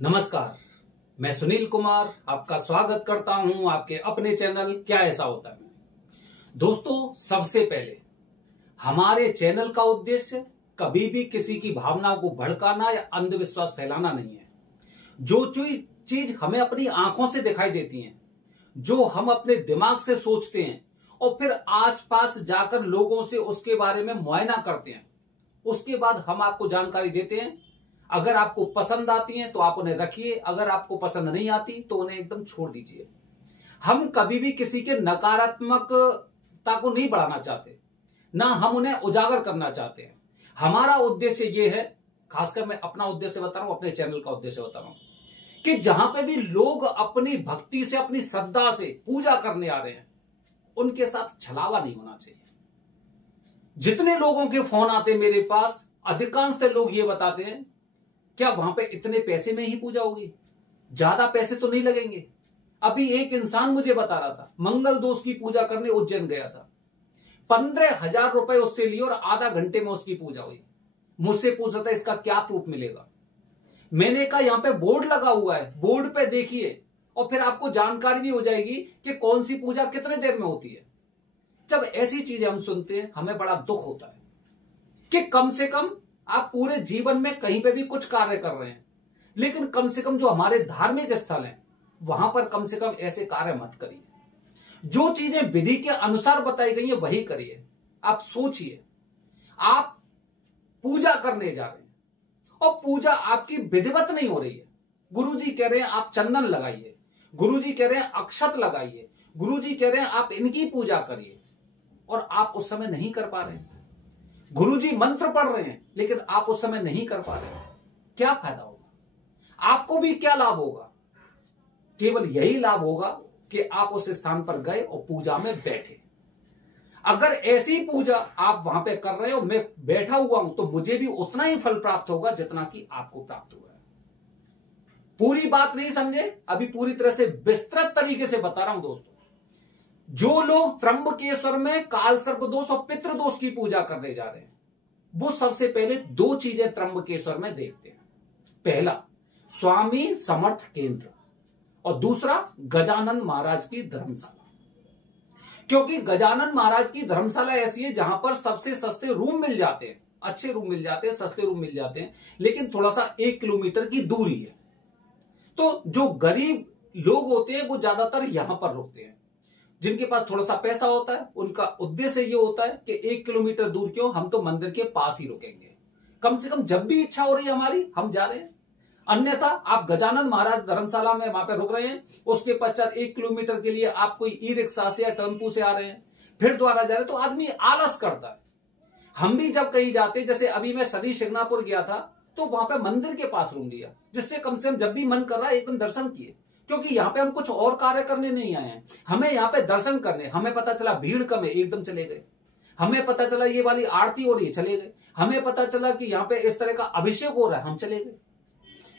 नमस्कार, मैं सुनील कुमार आपका स्वागत करता हूं आपके अपने चैनल क्या ऐसा होता है। दोस्तों, सबसे पहले हमारे चैनल का उद्देश्य कभी भी किसी की भावनाओं को भड़काना या अंधविश्वास फैलाना नहीं है। जो चीज हमें अपनी आंखों से दिखाई देती है, जो हम अपने दिमाग से सोचते हैं और फिर आसपास जाकर लोगों से उसके बारे में मुआयना करते हैं, उसके बाद हम आपको जानकारी देते हैं। अगर आपको पसंद आती हैं तो आप उन्हें रखिए, अगर आपको पसंद नहीं आती तो उन्हें एकदम छोड़ दीजिए। हम कभी भी किसी के नकारात्मकता को नहीं बढ़ाना चाहते, ना हम उन्हें उजागर करना चाहते हैं। हमारा उद्देश्य यह है, खासकर मैं अपना उद्देश्य बता रहा हूं, अपने चैनल का उद्देश्य बता रहा हूं, कि जहां पे भी लोग अपनी भक्ति से, अपनी श्रद्धा से पूजा करने आ रहे हैं, उनके साथ छलावा नहीं होना चाहिए। जितने लोगों के फोन आते हैं मेरे पास, अधिकांश लोग ये बताते हैं, क्या वहां पे इतने पैसे में ही पूजा होगी? ज्यादा पैसे तो नहीं लगेंगे? अभी एक इंसान मुझे बता रहा था, मंगल दोष की पूजा करने उज्जैन गया था, 15,000 रुपए उससे लिए और आधा घंटे में उसकी पूजा हुई। मुझसे पूछ रहा था इसका क्या प्रूफ मिलेगा। मैंने कहा यहां पे बोर्ड लगा हुआ है, बोर्ड पे देखिए और फिर आपको जानकारी भी हो जाएगी कि कौन सी पूजा कितने देर में होती है। जब ऐसी चीजें हम सुनते हैं, हमें बड़ा दुख होता है कि कम से कम आप पूरे जीवन में कहीं पे भी कुछ कार्य कर रहे हैं, लेकिन कम से कम जो हमारे धार्मिक स्थल हैं, वहां पर कम से कम ऐसे कार्य मत करिए। जो चीजें विधि के अनुसार बताई गई है वही करिए। आप सोचिए, आप पूजा करने जा रहे हैं और पूजा आपकी विधिवत नहीं हो रही है। गुरुजी कह रहे हैं आप चंदन लगाइए, गुरुजी कह रहे हैं अक्षत लगाइए, गुरुजी कह रहे हैं आप इनकी पूजा करिए, और आप उस समय नहीं कर पा रहे हैं। गुरुजी मंत्र पढ़ रहे हैं लेकिन आप उस समय नहीं कर पा रहे हैं। क्या फायदा होगा? आपको भी क्या लाभ होगा? केवल यही लाभ होगा कि आप उस स्थान पर गए और पूजा में बैठे। अगर ऐसी पूजा आप वहां पे कर रहे हो, मैं बैठा हुआ हूं, तो मुझे भी उतना ही फल प्राप्त होगा जितना कि आपको प्राप्त हुआ है। पूरी बात नहीं समझे? अभी पूरी तरह से विस्तृत तरीके से बता रहा हूं दोस्तों। जो लोग त्र्यंबकेश्वर में काल सर्प दोष और पितृ दोष की पूजा करने जा रहे हैं, वो सबसे पहले दो चीजें त्र्यंबकेश्वर में देखते हैं। पहला, स्वामी समर्थ केंद्र, और दूसरा गजानन महाराज की धर्मशाला। क्योंकि गजानन महाराज की धर्मशाला ऐसी है जहां पर सबसे सस्ते रूम मिल जाते हैं, अच्छे रूम मिल जाते हैं, सस्ते रूम मिल जाते हैं, लेकिन थोड़ा सा 1 किलोमीटर की दूरी है। तो जो गरीब लोग होते हैं वो ज्यादातर यहां पर रुकते हैं। जिनके पास थोड़ा सा पैसा होता है, उनका उद्देश्य ये होता है कि 1 किलोमीटर दूर क्यों, हम तो मंदिर के पास ही रुकेंगे, कम से कम जब भी इच्छा हो रही है हमारी, हम जा रहे हैं। अन्यथा आप गजानन महाराज धर्मशाला में वहां पर रुक रहे हैं, उसके पश्चात 1 किलोमीटर के लिए आप कोई ई रिक्शा से या टेम्पू से आ रहे हैं, फिर दोबारा जा रहे हैं, तो आदमी आलस करता है। हम भी जब कहीं जाते, जैसे अभी मैं शनि शिंगणापुर गया था, तो वहां पे मंदिर के पास रूम लिया, जिससे कम से कम जब भी मन कर रहा है एकदम दर्शन किए। क्योंकि यहां पे हम कुछ और कार्य करने नहीं आए हैं, हमें यहां पे दर्शन करने। हमें पता चला भीड़ कम है, एकदम चले गए। हमें पता चला ये वाली आरती हो रही है, चले गए। हमें पता चला कि यहां पे इस तरह का अभिषेक हो रहा है, हम चले गए।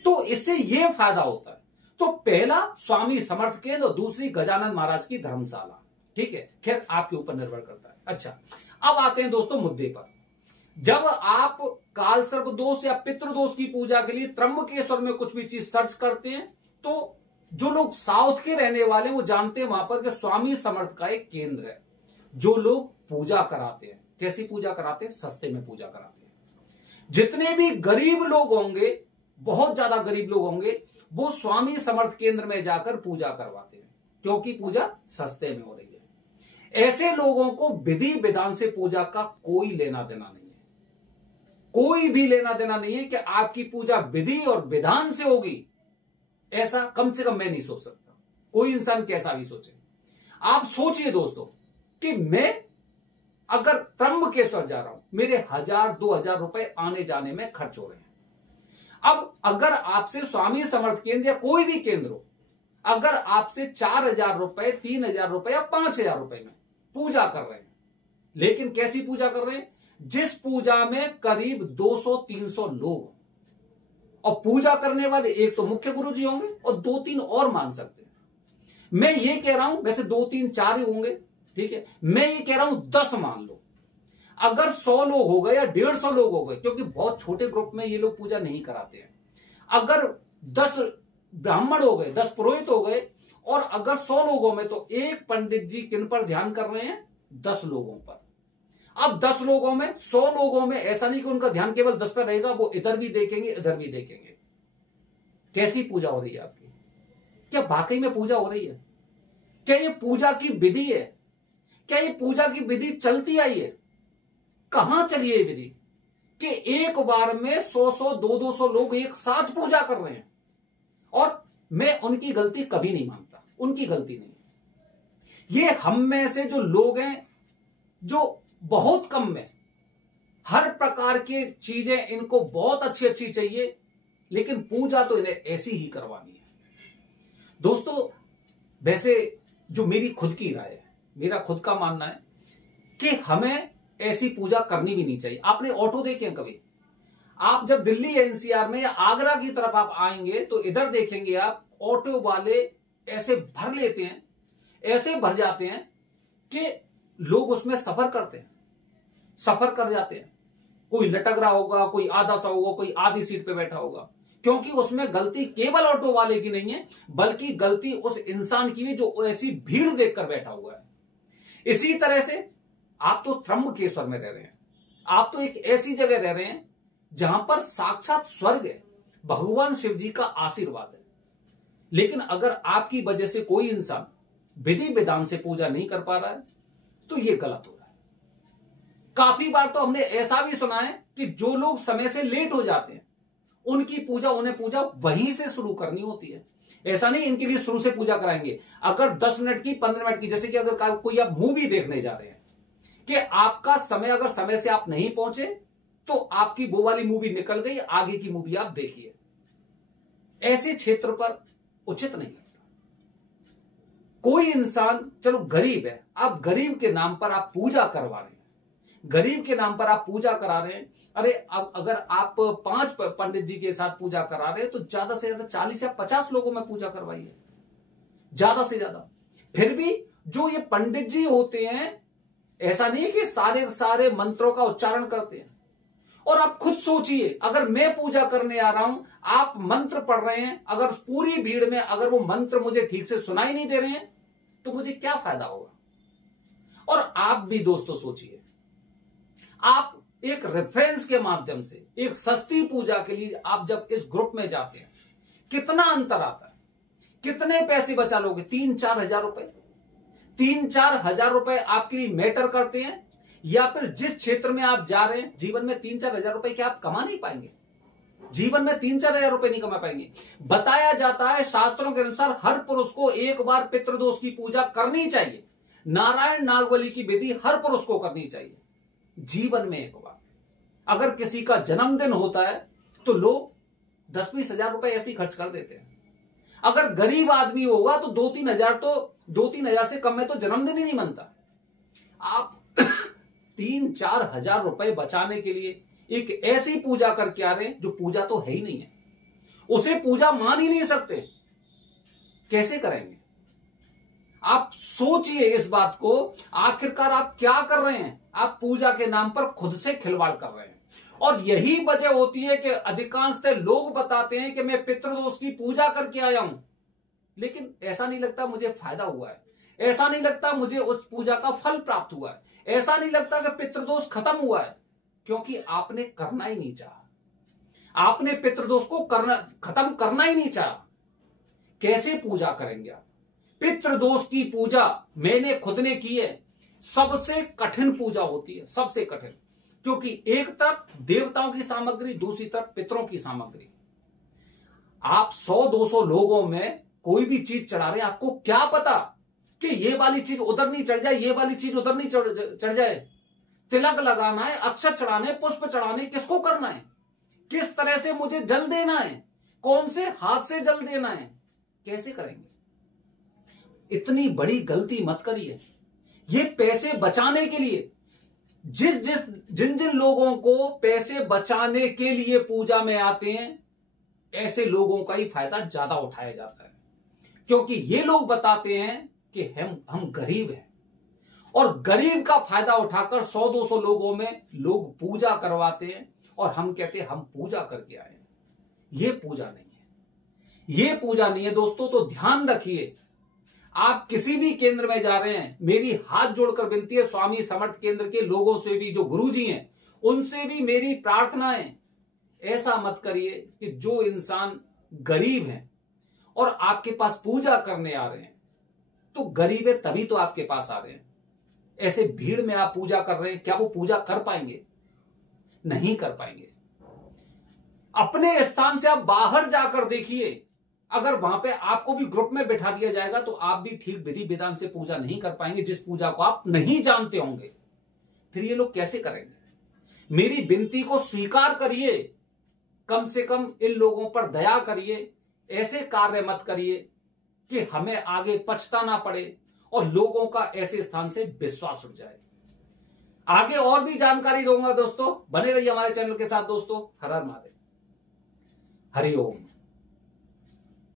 तो इससे ये फायदा होता है। तो पहला स्वामी समर्थ केंद्र और दूसरी गजानन महाराज की धर्मशाला। ठीक है, खैर आपके ऊपर निर्भर करता है। अच्छा, अब आते हैं दोस्तों मुद्दे पर। जब आप काल सर्प दोष या पितृ दोष की पूजा के लिए त्र्यंबकेश्वर में कुछ भी चीज सर्च करते हैं, तो जो लोग साउथ के रहने वाले वो जानते हैं वहां पर कि स्वामी समर्थ का एक केंद्र है। जो लोग पूजा कराते हैं, कैसी पूजा कराते हैं? सस्ते में पूजा कराते हैं। जितने भी गरीब लोग होंगे, बहुत ज्यादा गरीब लोग होंगे, वो स्वामी समर्थ केंद्र में जाकर पूजा करवाते हैं, क्योंकि पूजा सस्ते में हो रही है। ऐसे लोगों को विधि विधान से पूजा का कोई लेना देना नहीं है। कोई भी लेना देना नहीं है कि आपकी पूजा विधि और विधान से होगी, ऐसा कम से कम मैं नहीं सोच सकता। कोई इंसान कैसा भी सोचे। आप सोचिए दोस्तों कि मैं अगर त्र्यंबकेश्वर जा रहा हूं, मेरे 1,000-2,000 रुपए आने जाने में खर्च हो रहे हैं। अब अगर आपसे स्वामी समर्थ केंद्र या कोई भी केंद्र हो, अगर आपसे 4,000 रुपए, 3,000 रुपए या 5,000 रुपए में पूजा कर रहे हैं, लेकिन कैसी पूजा कर रहे हैं? जिस पूजा में करीब 200-300 लोग, और पूजा करने वाले एक तो मुख्य गुरुजी होंगे और 2-3 और मान सकते हैं। मैं ये कह रहा हूं, वैसे 2-3-4 ही होंगे, ठीक है, मैं ये कह रहा हूं 10 मान लो। अगर 100 लोग हो गए या 150 लोग हो गए, क्योंकि बहुत छोटे ग्रुप में ये लोग पूजा नहीं कराते हैं, अगर 10 ब्राह्मण हो गए, 10 पुरोहित हो गए, और अगर 100 लोगों में, तो एक पंडित जी किन पर ध्यान कर रहे हैं? 10 लोगों पर। अब 10 लोगों में, 100 लोगों में, ऐसा नहीं कि उनका ध्यान केवल 10 पर रहेगा, वो इधर भी देखेंगे, इधर भी देखेंगे। कैसी पूजा हो रही है आपकी? क्या वाकई में पूजा हो रही है? क्या ये पूजा की विधि है? क्या ये पूजा की विधि चलती आई है? कहां चली है ये विधि कि एक बार में 100-100, 200-200 लोग एक साथ पूजा कर रहे हैं? और मैं उनकी गलती कभी नहीं मानता, उनकी गलती नहीं है। ये हम में से जो लोग हैं, जो बहुत कम में हर प्रकार की चीजें इनको बहुत अच्छी अच्छी चाहिए, लेकिन पूजा तो इन्हें ऐसी ही करवानी है। दोस्तों, वैसे जो मेरी खुद की राय है, मेरा खुद का मानना है कि हमें ऐसी पूजा करनी भी नहीं चाहिए। आपने ऑटो देखे हैं कभी? आप जब दिल्ली एनसीआर में या आगरा की तरफ आप आएंगे तो इधर देखेंगे आप, ऑटो वाले ऐसे भर लेते हैं, ऐसे भर जाते हैं कि लोग उसमें सफर करते हैं, सफर कर जाते हैं। कोई लटक रहा होगा, कोई आधा सा होगा, कोई आधी सीट पे बैठा होगा, क्योंकि उसमें गलती केवल ऑटो वाले की नहीं है, बल्कि गलती उस इंसान की भी जो ऐसी भीड़ देखकर बैठा हुआ है। इसी तरह से आप तो त्र्यंबकेश्वर में रह रहे हैं, आप तो एक ऐसी जगह रह रहे हैं जहां पर साक्षात स्वर्ग है, भगवान शिव जी का आशीर्वाद है। लेकिन अगर आपकी वजह से कोई इंसान विधि विधान से पूजा नहीं कर पा रहा है, तो यह गलत हो रहा है। काफी बार तो हमने ऐसा भी सुना है कि जो लोग समय से लेट हो जाते हैं, उनकी पूजा, उन्हें पूजा वहीं से शुरू करनी होती है। ऐसा नहीं इनके लिए शुरू से पूजा कराएंगे। अगर 10 मिनट की, 15 मिनट की, जैसे कि अगर कोई आप मूवी देखने जा रहे हैं कि आपका समय, अगर समय से आप नहीं पहुंचे तो आपकी वो वाली मूवी निकल गई, आगे की मूवी आप देखिए। ऐसे क्षेत्र पर उचित नहीं लगता। कोई इंसान, चलो गरीब है, आप गरीब के नाम पर आप पूजा करवा रहे हैं, गरीब के नाम पर आप पूजा करा रहे हैं। अरे अब अगर आप 5 पंडित जी के साथ पूजा करा रहे हैं तो ज्यादा से ज्यादा 40 या 50 लोगों में पूजा करवाइए, ज्यादा से ज्यादा। फिर भी जो ये पंडित जी होते हैं, ऐसा नहीं कि सारे सारे मंत्रों का उच्चारण करते हैं। और आप खुद सोचिए, अगर मैं पूजा करने आ रहा हूं, आप मंत्र पढ़ रहे हैं, अगर पूरी भीड़ में अगर वो मंत्र मुझे ठीक से सुनाई नहीं दे रहे हैं, तो मुझे क्या फायदा होगा? और आप भी दोस्तों सोचिए, आप एक रेफरेंस के माध्यम से एक सस्ती पूजा के लिए आप जब इस ग्रुप में जाते हैं, कितना अंतर आता है, कितने पैसे बचा लोगे? 3-4 हजार रुपए, 3-4 हजार रुपए आपके लिए मैटर करते हैं? या फिर जिस क्षेत्र में आप जा रहे हैं, जीवन में 3-4 हजार रुपए क्या आप कमा नहीं पाएंगे? जीवन में 3-4 हजार रुपए नहीं कमा पाएंगे। बताया जाता है शास्त्रों के अनुसार हर पुरुष को एक बार पितृदोष की पूजा करनी चाहिए। नारायण नागबली की विधि हर पुरुष को करनी चाहिए जीवन में एक बार। अगर किसी का जन्मदिन होता है तो लोग 10-20 हजार रुपए ऐसे ही खर्च कर देते हैं। अगर गरीब आदमी होगा तो 2-3 हजार से कम में तो जन्मदिन ही नहीं मनता। आप 3-4 हजार रुपए बचाने के लिए एक ऐसी पूजा करके आ रहे हैं जो पूजा तो है ही नहीं है, उसे पूजा मान ही नहीं सकते। कैसे करेंगे? आप सोचिए इस बात को। आखिरकार आप क्या कर रहे हैं? आप पूजा के नाम पर खुद से खिलवाड़ कर रहे हैं। और यही वजह होती है कि अधिकांशतः लोग बताते हैं कि मैं पितृदोष की पूजा करके आया हूं, लेकिन ऐसा नहीं लगता मुझे फायदा हुआ है, ऐसा नहीं लगता मुझे उस पूजा का फल प्राप्त हुआ है, ऐसा नहीं लगता कि पितृदोष खत्म हुआ है, क्योंकि आपने करना ही नहीं चाहा। आपने पितृदोष को खत्म करना ही नहीं चाहा। कैसे पूजा करेंगे आप? पितृदोष की पूजा मैंने खुद ने की है, सबसे कठिन पूजा होती है, सबसे कठिन। क्योंकि एक तरफ देवताओं की सामग्री, दूसरी तरफ पितरों की सामग्री। आप 100-200 लोगों में कोई भी चीज चढ़ा रहे हैं, आपको क्या पता कि ये वाली चीज उधर नहीं चढ़ जाए, ये वाली चीज उधर नहीं चढ़ जाए। तिलक लगाना है, अक्षत चढ़ाने, पुष्प चढ़ाने, किसको करना है, किस तरह से मुझे जल देना है, कौन से हाथ से जल देना है, कैसे करेंगे? इतनी बड़ी गलती मत करिए। ये पैसे बचाने के लिए, जिन जिन लोगों को पैसे बचाने के लिए पूजा में आते हैं, ऐसे लोगों का ही फायदा ज्यादा उठाया जाता है। क्योंकि ये लोग बताते हैं कि हम गरीब हैं, और गरीब का फायदा उठाकर 100-200 लोगों में लोग पूजा करवाते हैं, और हम कहते हैं हम पूजा करके आए हैं। ये पूजा नहीं है, ये पूजा नहीं है दोस्तों। तो ध्यान रखिए, आप किसी भी केंद्र में जा रहे हैं, मेरी हाथ जोड़कर विनती है, स्वामी समर्थ केंद्र के लोगों से भी, जो गुरुजी हैं उनसे भी मेरी प्रार्थना है, ऐसा मत करिए कि जो इंसान गरीब हैं और आपके पास पूजा करने आ रहे हैं, तो गरीब है तभी तो आपके पास आ रहे हैं, ऐसे भीड़ में आप पूजा कर रहे हैं, क्या वो पूजा कर पाएंगे? नहीं कर पाएंगे। अपने स्थान से आप बाहर जाकर देखिए, अगर वहां पे आपको भी ग्रुप में बैठा दिया जाएगा तो आप भी ठीक विधि विधान से पूजा नहीं कर पाएंगे, जिस पूजा को आप नहीं जानते होंगे। फिर ये लोग कैसे करेंगे? मेरी विनती को स्वीकार करिए, कम से कम इन लोगों पर दया करिए, ऐसे कार्य मत करिए कि हमें आगे पछताना पड़े और लोगों का ऐसे स्थान से विश्वास उठ जाए। आगे और भी जानकारी दूंगा दोस्तों, बने रहिए हमारे चैनल के साथ दोस्तों। हर हर महादेव, हरि ओम।